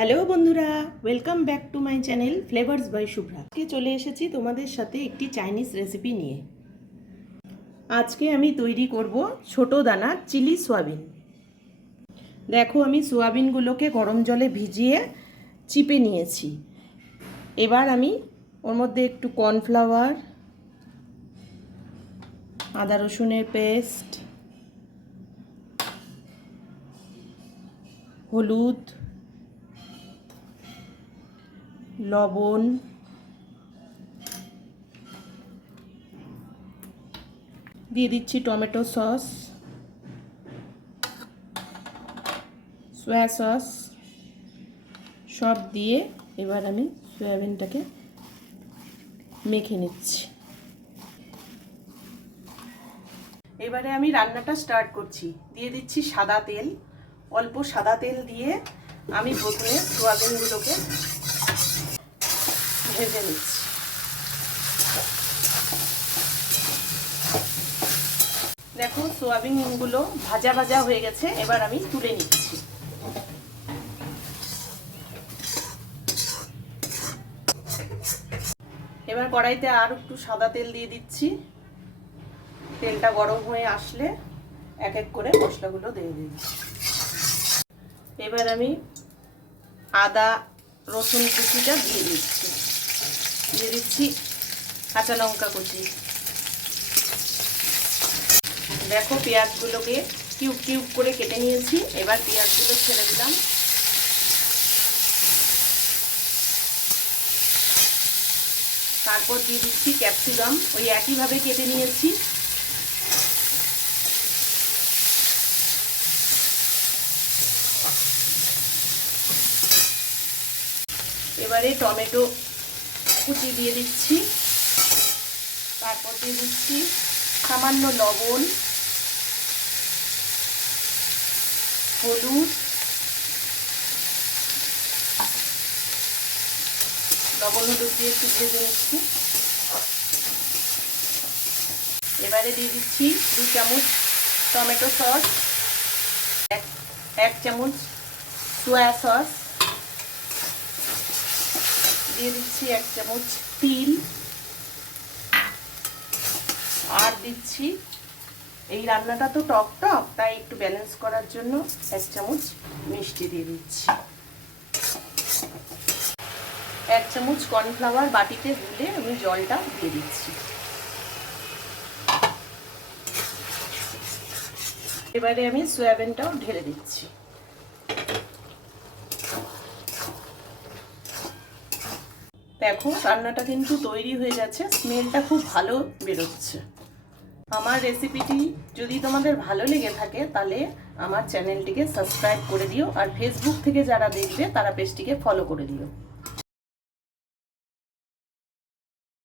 Hello বন্ধুরা, welcome back to my channel Flavours by Shubhra. আজকে চলে এসেছি তোমাদের সাথে একটি চাইনিজ রেসিপি নিয়ে। আজকে আমি তৈরি করব ছোট দানা চিলি সোয়াবিন। দেখো, আমি সোয়াবিনগুলোকে গরম জলে ভিজিয়ে চিপে নিয়েছি। এবার আমি ওর মধ্যে একটু কর্নফ্লাওয়ার, আদা রসুনের পেস্ট, হলুদ, লবণ, দিয়ে দিচ্ছি টমেটো সস, সয়া সস, সব দিয়ে এবার আমি সয়াবিনটাকে মেখে নিচ্ছি। এবারে আমি রান্নাটা স্টার্ট করছি। দিয়ে দিচ্ছি সাদা তেল। অল্প সাদা তেল দিয়ে আমি প্রথমে সোয়াবিনগুলোকে ভেজে নিচ্ছি। দেখো, সোয়াবিনগুলো ভাজা ভাজা হয়ে গেছে। এবার আমি তুলে নিচ্ছি। এবার কড়াইতে আর একটু সাদা তেল দিয়ে দিচ্ছি। তেলটা গরম হয়ে আসলে এক এক করে মশলাগুলো দিয়ে দিচ্ছি। এবার আমি আদা রসুন কুচিটা দিয়ে দিচ্ছি কাঁচা লঙ্কা কুচি। দেখো, পেঁয়াজগুলোকে কিউব কিউব করে কেটে নিয়েছি। এবার পেঁয়াজগুলো ছেড়ে দিলাম। তারপর দিয়ে দিচ্ছি ক্যাপসিকাম, ওই একইভাবে কেটে নিয়েছি। এবারে টমেটো কুচি দিয়ে দিচ্ছি। তারপর দিয়ে দিচ্ছি সামান্য লবণ, হলুদ, লবণ হলুদ দিয়ে একটু ভেজে নিচ্ছি। এবারে দিয়ে দিচ্ছি 2 চামচ টমেটো সস, 1 চামচ সয়া সস, দিয়ে দিচ্ছি 1 চামচ তিল, আর দিচ্ছি, এই রান্নাটা তো টক টক, তাই একটু ব্যালেন্স করার জন্য 1 চামচ মিষ্টি দিয়ে দিচ্ছি। 1 চামচ কর্নফ্লাওয়ার বাটিতে গুলে আমি জলটা দিয়ে দিচ্ছি। এবারে আমি সয়াবিনটাও ঢেলে দিচ্ছি। দেখো, রান্নাটা কিন্তু তৈরি হয়ে যাচ্ছে। স্মেলটা খুব ভালো বেরোচ্ছে। আমার রেসিপিটি যদি তোমাদের ভালো লেগে থাকে তাহলে আমার চ্যানেলটিকে সাবস্ক্রাইব করে দিও, আর ফেসবুক থেকে যারা দেখবে তারা পেজটিকে ফলো করে দিও।